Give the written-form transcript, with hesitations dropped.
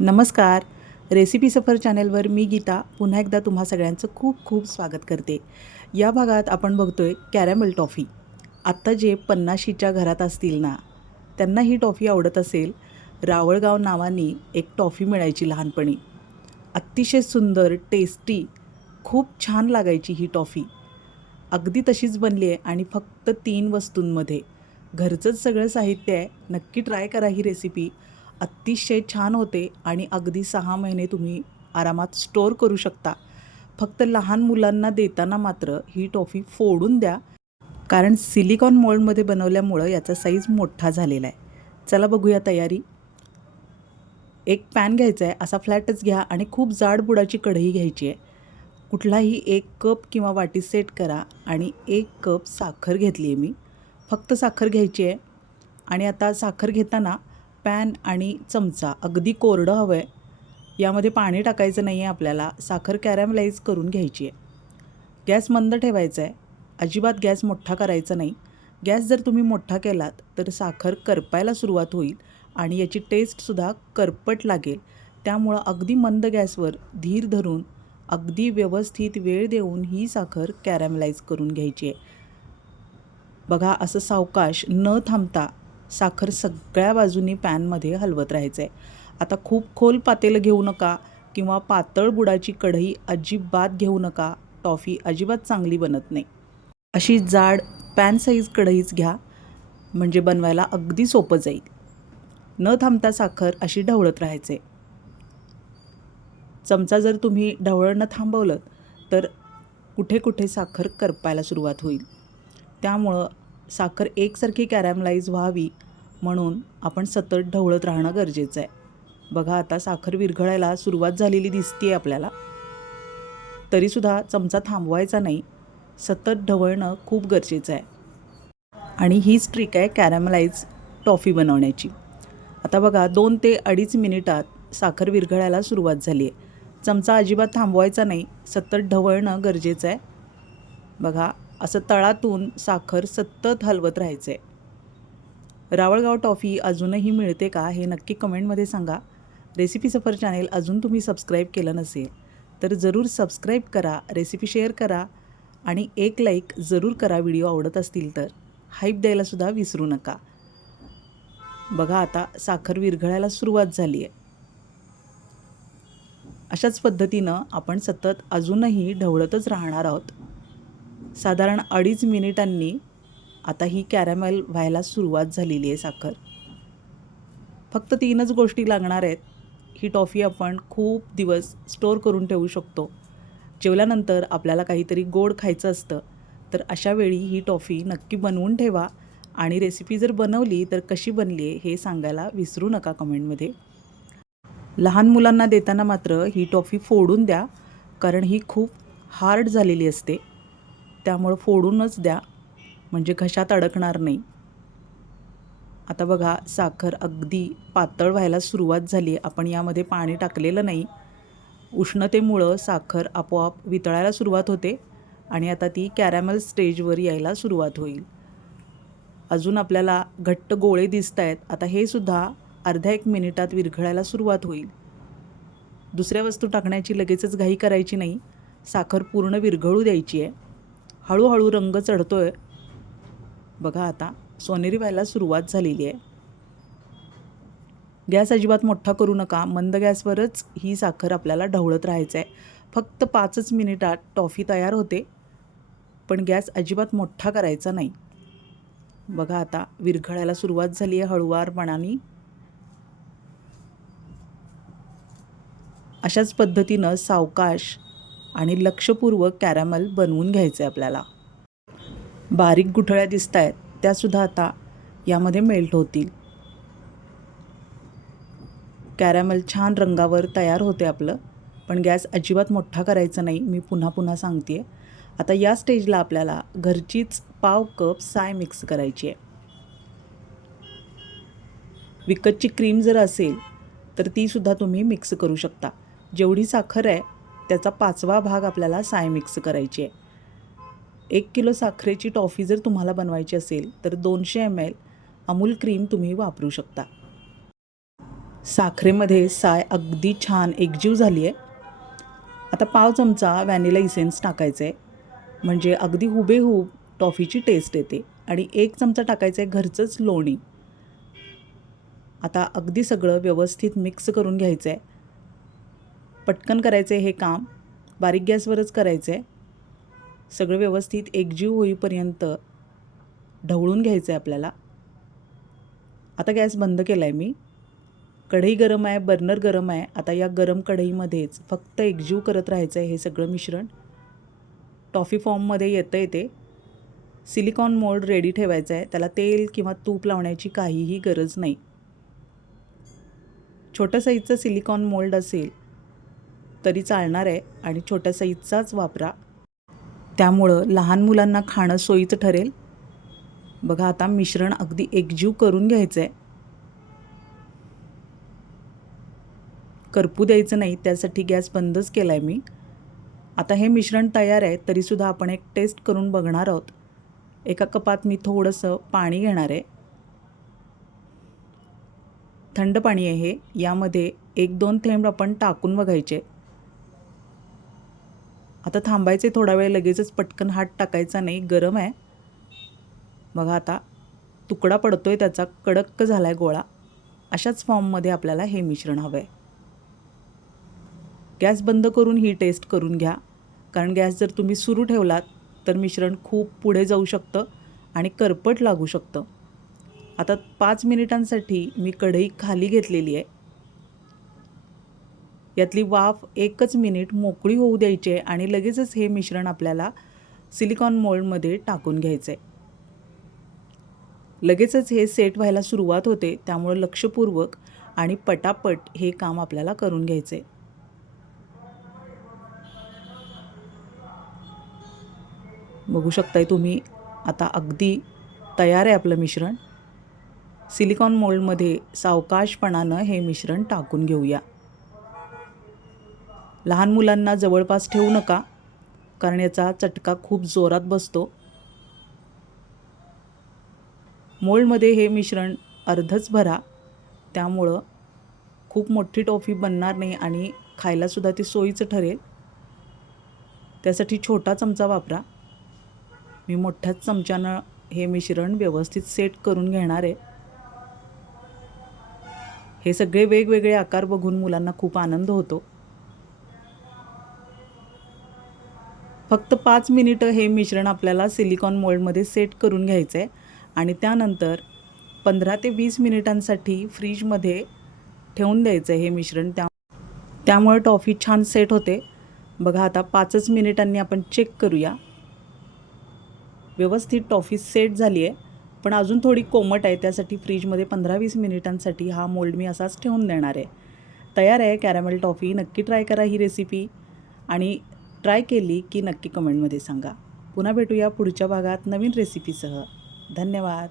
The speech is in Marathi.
नमस्कार. रेसिपी सफर चॅनेलवर मी गीता पुन्हा एकदा तुम्हा सगळ्यांचं खूप खूप स्वागत करते. या भागात आपण बघतोय कॅरॅमल टॉफी. आत्ता जे 50शीच्या घरात असतील ना, त्यांना ही टॉफी आवडत असेल. रावळगाव नावाने एक टॉफी मिळायची लहानपणी. अतिशय सुंदर, टेस्टी, खूप छान लागायची ही टॉफी. अगदी तशीच बनली आहे आणि फक्त 3 वस्तूंमध्ये. घरचंच सगळं साहित्य आहे. नक्की ट्राय करा ही रेसिपी. अतिशय छान होते आणि अगदी 6 महिने तुम्ही आरामात स्टोअर करू शकता. फक्त लहान मुलांना देताना मात्र ही टॉफी फोडून द्या, कारण सिलिकॉन मोल्डमध्ये बनवल्यामुळं याचा साईज मोठा झालेला आहे. चला बघूया तयारी. एक पॅन घ्यायचा आहे, असा फ्लॅटच घ्या आणि खूप जाड बुडाची कढई घ्यायची आहे. कुठलाही 1 कप किंवा वाटी सेट करा आणि 1 कप साखर घेतली आहे मी. फक्त साखर घ्यायची आहे आणि आता साखर घेताना पॅन आणि चमचा अगदी कोरडं हवं आहे. यामध्ये पाणी टाकायचं नाही आहे आपल्याला. साखर कॅरॅमलाइज करून घ्यायची आहे. गॅस मंद ठेवायचा आहे. अजिबात गॅस मोठा करायचा नाही. गॅस जर तुम्ही मोठा केलात तर साखर करपायला सुरुवात होईल आणि याची टेस्टसुद्धा करपट लागेल. त्यामुळं अगदी मंद गॅसवर धीर धरून अगदी व्यवस्थित वेळ देऊन ही साखर कॅरॅमलाइज करून घ्यायची आहे. बघा, असं सावकाश न थांबता साखर सगळ्या बाजूनी पॅनमध्ये हलवत राहायचं आहे. आता खूप खोल पातेलं घेऊ नका किंवा पातळ बुडाची कढई अजिबात घेऊ नका. टॉफी अजिबात चांगली बनत नाही. अशी जाड पॅन साईज कढईच घ्या, म्हणजे बनवायला अगदी सोपं जाईल. न थांबता साखर अशी ढवळत राहायचे. चमचा जर तुम्ही ढवळणं थांबवलं तर कुठे कुठे साखर करपायला सुरुवात होईल. त्यामुळं साखर एकसारखी कॅरॅमलाइज व्हावी म्हणून आपण सतत ढवळत राहणं गरजेचं आहे. बघा, आता साखर विरघळायला सुरुवात झालेली दिसते आपल्याला. तरीसुद्धा चमचा थांबवायचा नाही. सतत ढवळणं खूप गरजेचं आहे आणि हीच ट्रिक आहे कॅरॅमलाइज टॉफी बनवण्याची. आता बघा, 2 ते 2.5 मिनिटात साखर विरघळायला सुरुवात झाली आहे. चमचा अजिबात थांबवायचा नाही. सतत ढवळणं गरजेचं आहे. बघा, असं तळातून साखर सतत हलवत राहायचं आहे. रावळगाव टॉफी अजूनही मिळते का हे नक्की कमेंटमध्ये सांगा. रेसिपी सफर चॅनेल अजून तुम्ही सबस्क्राईब केलं नसेल तर जरूर सबस्क्राईब करा, रेसिपी शेअर करा आणि एक लाईक जरूर करा व्हिडिओ आवडत असतील तर. हाईप द्यायलासुद्धा विसरू नका. बघा, आता साखर विरघळायला सुरुवात झाली आहे. अशाच पद्धतीनं आपण सतत अजूनही ढवळतच राहणार आहोत. साधारण 2.5 मिनिटांनी आता ही कॅरॅमेल व्हायला सुरुवात झालेली आहे साखर. फक्त 3च गोष्टी लागणार आहेत. ही टॉफी आपण खूप दिवस स्टोअर करून ठेवू शकतो. जेवल्यानंतर आपल्याला काहीतरी गोड खायचं असतं, तर अशा वेळी ही टॉफी नक्की बनवून ठेवा आणि रेसिपी जर बनवली तर कशी बनली आहे हे सांगायला विसरू नका कमेंटमध्ये. लहान मुलांना देताना मात्र ही टॉफी फोडून द्या, कारण ही खूप हार्ड झालेली असते. त्यामुळं फोडूनच द्या, म्हणजे घशात अडकणार नाही. आता बघा, साखर अगदी पातळ व्हायला सुरुवात झाली आहे. आपण यामध्ये पाणी टाकलेलं नाही. उष्णतेमुळं साखर आपोआप वितळायला सुरुवात होते आणि आता ती कॅरॅमल स्टेजवर यायला सुरुवात होईल. अजून आपल्याला घट्ट गोळे दिसत आहेत. आता हे सुद्धा अर्ध्या 1 मिनिटात विरघळायला सुरुवात होईल. दुसऱ्या वस्तू टाकण्याची लगेचच घाई करायची नाही. साखर पूर्ण विरघळू द्यायची आहे. हळूहळू रंग चढतोय. बघा, आता सोनेरी व्हायला सुरुवात झालेली आहे. गॅस अजिबात मोठा करू नका. मंद गॅसवरच ही साखर आपल्याला ढवळत राहायचं आहे. फक्त 5च मिनिटात टॉफी तयार होते, पण गॅस अजिबात मोठा करायचा नाही. बघा, आता विरघळायला सुरुवात झाली आहे हळूवारपणाने. अशाच पद्धतीनं सावकाश आणि लक्षपूर्वक कॅरॅमल बनवून घ्यायचं आहे आपल्याला. बारीक गुठळ्या दिसत आहेत, त्यासुद्धा आता यामध्ये मेल्ट होतील. कॅरॅमल छान रंगावर तयार होते आपलं, पण गॅस अजिबात मोठा करायचा नाही. मी पुन्हा पुन्हा सांगते आहे. आता या स्टेजला आपल्याला घरचीच पाव कप साय मिक्स करायची आहे. विकतची क्रीम जर असेल तर तीसुद्धा तुम्ही मिक्स करू शकता. जेवढी साखर आहे त्याचा 5वा भाग आपल्याला साय मिक्स करायची आहे. 1 किलो साखरेची टॉफी जर तुम्हाला बनवायची असेल तर 200 ml अमूल क्रीम तुम्ही वापरू शकता. साखरेमध्ये साय अगदी छान एकजीव झाली आहे. आता पाव चमचा व्हॅनिला इसेन्स टाकायचं आहे, म्हणजे अगदी हुबेहूब टॉफीची टेस्ट येते. आणि 1 चमचा टाकायचं आहे घरचंच लोणी. आता अगदी सगळं व्यवस्थित मिक्स करून घ्यायचं आहे. पटकन करायचं आहे हे काम, बारीक गॅसवरच करायचं आहे. सगळं व्यवस्थित एकजीव होईपर्यंत ढवळून घ्यायचं आहे आपल्याला. आता गॅस बंद केला आहे मी. कढई गरम आहे, बर्नर गरम आहे. आता या गरम कढईमध्येच फक्त एकजीव करत राहायचं आहे हे सगळं मिश्रण. टॉफी फॉर्ममध्ये येतं ते. सिलिकॉन मोल्ड रेडी ठेवायचं आहे. त्याला तेल किंवा तूप लावण्याची काहीही गरज नाही. छोट्या साईजचं सिलिकॉन मोल्ड असेल तरी चालणार आहे आणि छोट्या साईजचाच वापरा. त्यामुळं लहान मुलांना खाणं सोयीचं ठरेल. बघा आता मिश्रण अगदी एकजीव करून घ्यायचं आहे. करपू द्यायचं नाही, त्यासाठी गॅस बंदच केला आहे मी. आता हे मिश्रण तयार आहे, तरीसुद्धा आपण एक टेस्ट करून बघणार आहोत. एका कपात मी थोडंसं पाणी घेणार आहे. थंड पाणी आहे हे. यामध्ये 1-2 थेंब आपण टाकून बघायचे. आता थांबायचे थोडा वेळ, लगेचच पटकन हात टाकायचा नाही, गरम आहे. बघा आता तुकडा पडतोय त्याचा, कडक झाला आहे गोळा. अशाच फॉर्ममध्ये आपल्याला हे मिश्रण हवं आहे. गॅस बंद करून ही टेस्ट करून घ्या, कारण गॅस जर तुम्ही सुरू ठेवलात तर मिश्रण खूप पुढे जाऊ शकतं आणि करपट लागू शकतं. आता 5 मिनिटांसाठी मी कढई खाली घेतलेली आहे. यातली वाफ 1च मिनिट मोकळी होऊ द्यायची आहे आणि लगेचच हे मिश्रण आपल्याला सिलिकॉन मोल्डमध्ये टाकून घ्यायचं आहे. लगेचच हे सेट व्हायला सुरुवात होते, त्यामुळे लक्षपूर्वक आणि पटापट हे काम आपल्याला करून घ्यायचं आहे. बघू शकताय तुम्ही, आता अगदी तयार आहे आपलं मिश्रण. सिलिकॉन मोल्डमध्ये सावकाशपणानं हे मिश्रण टाकून घेऊया. लहान मुलांना जवळपास ठेवू नका, कारण याचा चटका खूप जोरात बसतो. मोल्डमध्ये हे मिश्रण अर्धच भरा, त्यामुळं खूप मोठी टॉफी बनणार नाही आणि खायलासुद्धा ती सोयीचं ठरेल. त्यासाठी छोटा चमचा वापरा. मी मोठ्याच चमच्यानं हे मिश्रण व्यवस्थित सेट करून घेणार आहे. हे सगळे वेगवेगळे आकार बघून मुलांना खूप आनंद होतो. फक्त 5 मिनिटं हे मिश्रण आपल्याला सिलिकॉन मोल्डमध्ये सेट करून घ्यायचं आहे आणि त्यानंतर 15 ते 20 मिनिटांसाठी फ्रीजमध्ये ठेवून द्यायचं आहे हे मिश्रण. त्यामुळे टॉफी छान सेट होते. बघा आता 5च मिनिटांनी आपण चेक करूया. व्यवस्थित टॉफी सेट झाली आहे, पण अजून थोडी कोमट आहे. त्यासाठी फ्रीजमध्ये 15-20 मिनिटांसाठी हा मोल्ड मी असाच ठेवून देणार आहे. तयार आहे कॅरमेल टॉफी. नक्की ट्राय करा ही रेसिपी आणि ट्राय केली की नक्की कमेंटमध्ये सांगा. पुन्हा भेटूया पुढच्या भागात नवीन रेसिपीसह. धन्यवाद.